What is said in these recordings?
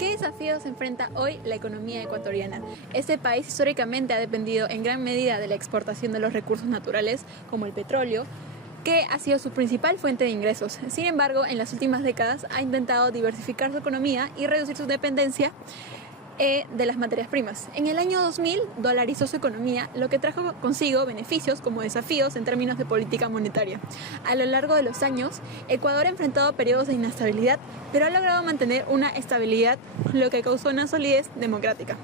¿Qué desafíos enfrenta hoy la economía ecuatoriana? Este país históricamente ha dependido en gran medida de la exportación de los recursos naturales, como el petróleo, que ha sido su principal fuente de ingresos. Sin embargo, en las últimas décadas ha intentado diversificar su economía y reducir su dependencia de las materias primas. En el año 2000 dolarizó su economía, lo que trajo consigo beneficios como desafíos en términos de política monetaria. A lo largo de los años, Ecuador ha enfrentado periodos de inestabilidad, pero ha logrado mantener una estabilidad, lo que causó una solidez democrática.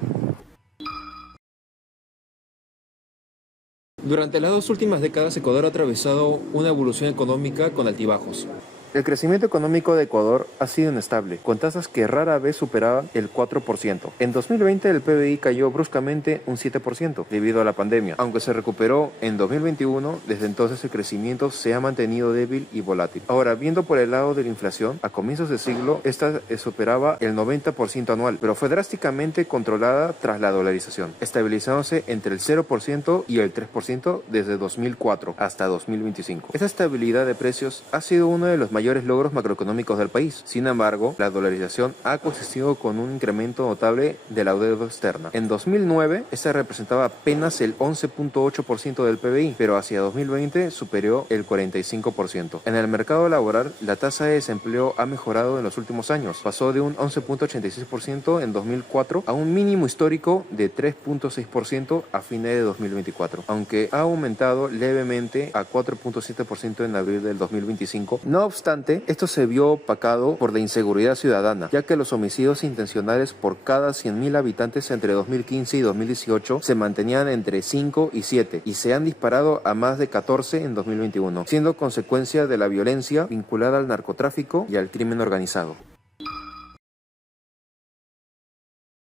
Durante las dos últimas décadas, Ecuador ha atravesado una evolución económica con altibajos. El crecimiento económico de Ecuador ha sido inestable, con tasas que rara vez superaban el 4%. En 2020 el PBI cayó bruscamente un 7% debido a la pandemia, aunque se recuperó en 2021, desde entonces el crecimiento se ha mantenido débil y volátil. Ahora, viendo por el lado de la inflación, a comienzos de siglo esta superaba el 90% anual, pero fue drásticamente controlada tras la dolarización, estabilizándose entre el 0% y el 3% desde 2004 hasta 2025. Esta estabilidad de precios ha sido uno de los mayores logros macroeconómicos del país. Sin embargo, la dolarización ha coexistido con un incremento notable de la deuda externa. En 2009, esta representaba apenas el 11.8% del PBI, pero hacia 2020 superó el 45%. En el mercado laboral, la tasa de desempleo ha mejorado en los últimos años. Pasó de un 11.86% en 2004 a un mínimo histórico de 3.6% a fines de 2024, aunque ha aumentado levemente a 4.7% en abril del 2025. No obstante, esto se vio opacado por la inseguridad ciudadana, ya que los homicidios intencionales por cada 100.000 habitantes entre 2015 y 2018 se mantenían entre 5 y 7 y se han disparado a más de 14 en 2021, siendo consecuencia de la violencia vinculada al narcotráfico y al crimen organizado.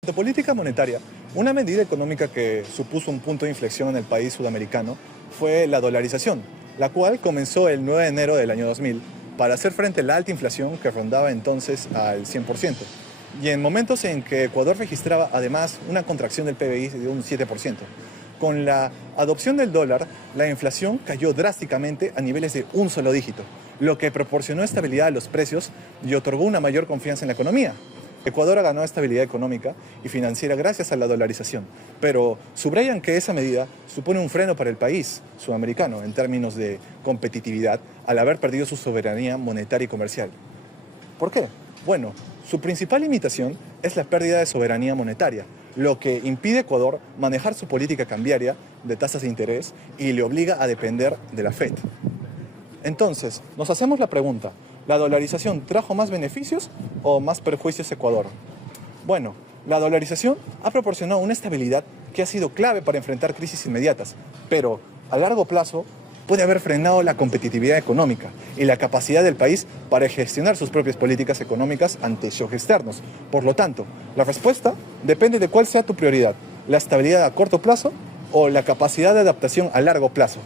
De política monetaria, una medida económica que supuso un punto de inflexión en el país sudamericano fue la dolarización, la cual comenzó el 9 de enero del año 2000 para hacer frente a la alta inflación que rondaba entonces al 100%, y en momentos en que Ecuador registraba además una contracción del PBI de un 7%. Con la adopción del dólar, la inflación cayó drásticamente a niveles de un solo dígito, lo que proporcionó estabilidad a los precios y otorgó una mayor confianza en la economía. Ecuador ganó estabilidad económica y financiera gracias a la dolarización, pero subrayan que esa medida supone un freno para el país sudamericano en términos de competitividad al haber perdido su soberanía monetaria y comercial. ¿Por qué? Bueno, su principal limitación es la pérdida de soberanía monetaria, lo que impide a Ecuador manejar su política cambiaria de tasas de interés y le obliga a depender de la FED. Entonces, nos hacemos la pregunta: ¿la dolarización trajo más beneficios o más perjuicios a Ecuador? Bueno, la dolarización ha proporcionado una estabilidad que ha sido clave para enfrentar crisis inmediatas, pero a largo plazo puede haber frenado la competitividad económica y la capacidad del país para gestionar sus propias políticas económicas ante shocks externos. Por lo tanto, la respuesta depende de cuál sea tu prioridad: la estabilidad a corto plazo o la capacidad de adaptación a largo plazo.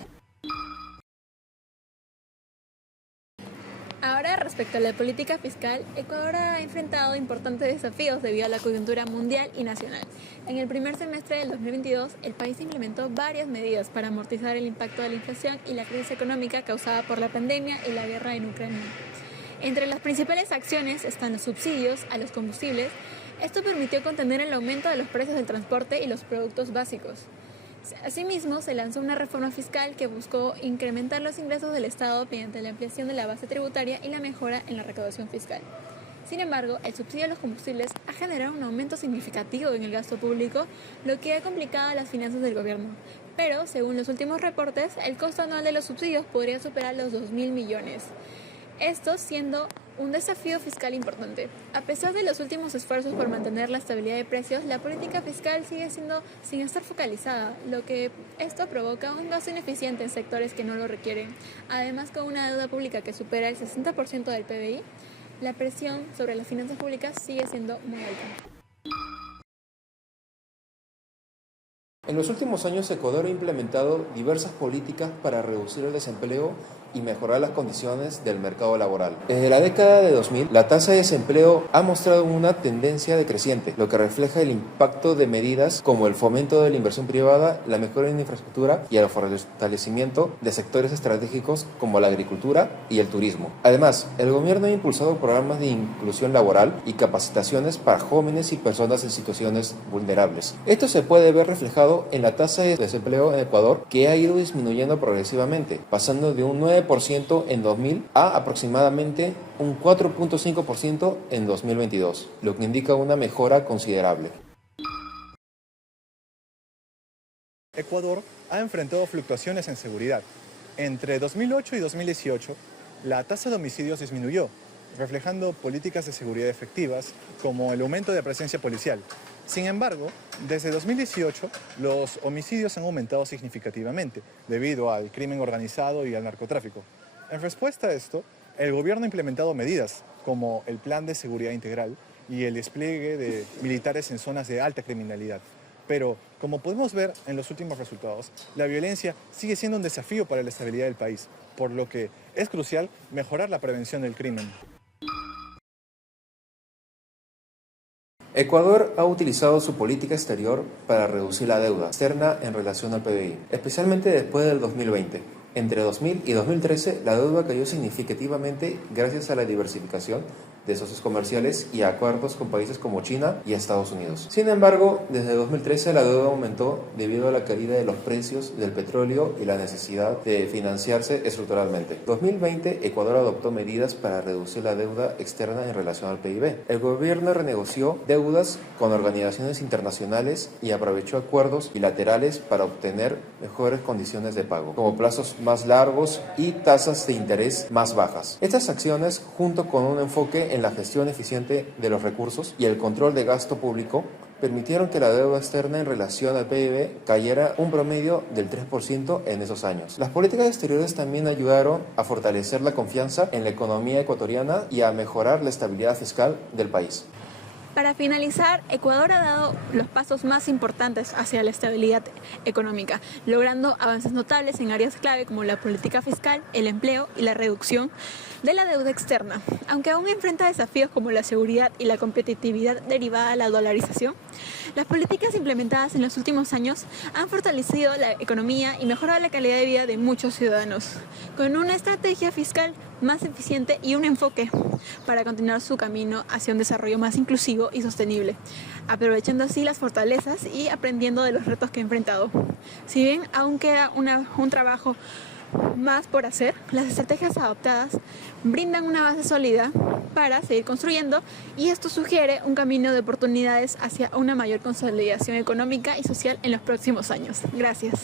Ahora, respecto a la política fiscal, Ecuador ha enfrentado importantes desafíos debido a la coyuntura mundial y nacional. En el primer semestre del 2022, el país implementó varias medidas para amortizar el impacto de la inflación y la crisis económica causada por la pandemia y la guerra en Ucrania. Entre las principales acciones están los subsidios a los combustibles. Esto permitió contener el aumento de los precios del transporte y los productos básicos. Asimismo, se lanzó una reforma fiscal que buscó incrementar los ingresos del Estado mediante la ampliación de la base tributaria y la mejora en la recaudación fiscal. Sin embargo, el subsidio a los combustibles ha generado un aumento significativo en el gasto público, lo que ha complicado las finanzas del gobierno. Pero, según los últimos reportes, el costo anual de los subsidios podría superar los 2.000 millones. Esto siendo un desafío fiscal importante. A pesar de los últimos esfuerzos por mantener la estabilidad de precios, la política fiscal sigue siendo sin estar focalizada, lo que esto provoca un gasto ineficiente en sectores que no lo requieren. Además, con una deuda pública que supera el 60% del PBI, la presión sobre las finanzas públicas sigue siendo muy alta. En los últimos años, Ecuador ha implementado diversas políticas para reducir el desempleo y mejorar las condiciones del mercado laboral. Desde la década de 2000, la tasa de desempleo ha mostrado una tendencia decreciente, lo que refleja el impacto de medidas como el fomento de la inversión privada, la mejora en infraestructura y el fortalecimiento de sectores estratégicos como la agricultura y el turismo. Además, el gobierno ha impulsado programas de inclusión laboral y capacitaciones para jóvenes y personas en situaciones vulnerables. Esto se puede ver reflejado en la tasa de desempleo en Ecuador, que ha ido disminuyendo progresivamente, pasando de un 9% en 2000 a aproximadamente un 4.5% en 2022, lo que indica una mejora considerable. Ecuador ha enfrentado fluctuaciones en seguridad. Entre 2008 y 2018, la tasa de homicidios disminuyó, reflejando políticas de seguridad efectivas como el aumento de presencia policial. Sin embargo, desde 2018, los homicidios han aumentado significativamente debido al crimen organizado y al narcotráfico. En respuesta a esto, el gobierno ha implementado medidas como el Plan de Seguridad Integral y el despliegue de militares en zonas de alta criminalidad. Pero, como podemos ver en los últimos resultados, la violencia sigue siendo un desafío para la estabilidad del país, por lo que es crucial mejorar la prevención del crimen. Ecuador ha utilizado su política exterior para reducir la deuda externa en relación al PBI, especialmente después del 2020. Entre 2000 y 2013, la deuda cayó significativamente gracias a la diversificación de socios comerciales y acuerdos con países como China y Estados Unidos. Sin embargo, desde 2013 la deuda aumentó debido a la caída de los precios del petróleo y la necesidad de financiarse estructuralmente. En 2020, Ecuador adoptó medidas para reducir la deuda externa en relación al PIB. El gobierno renegoció deudas con organizaciones internacionales y aprovechó acuerdos bilaterales para obtener mejores condiciones de pago, como plazos más largos y tasas de interés más bajas. Estas acciones, junto con un enfoque en la gestión eficiente de los recursos y el control de gasto público, permitieron que la deuda externa en relación al PIB cayera un promedio del 3% en esos años. Las políticas exteriores también ayudaron a fortalecer la confianza en la economía ecuatoriana y a mejorar la estabilidad fiscal del país. Para finalizar, Ecuador ha dado los pasos más importantes hacia la estabilidad económica, logrando avances notables en áreas clave como la política fiscal, el empleo y la reducción de la deuda externa. Aunque aún enfrenta desafíos como la seguridad y la competitividad derivada de la dolarización, las políticas implementadas en los últimos años han fortalecido la economía y mejorado la calidad de vida de muchos ciudadanos, con una estrategia fiscal más eficiente y un enfoque para continuar su camino hacia un desarrollo más inclusivo y sostenible, aprovechando así las fortalezas y aprendiendo de los retos que ha enfrentado. Si bien aún queda un trabajo más por hacer, las estrategias adoptadas brindan una base sólida para seguir construyendo, y esto sugiere un camino de oportunidades hacia una mayor consolidación económica y social en los próximos años. Gracias.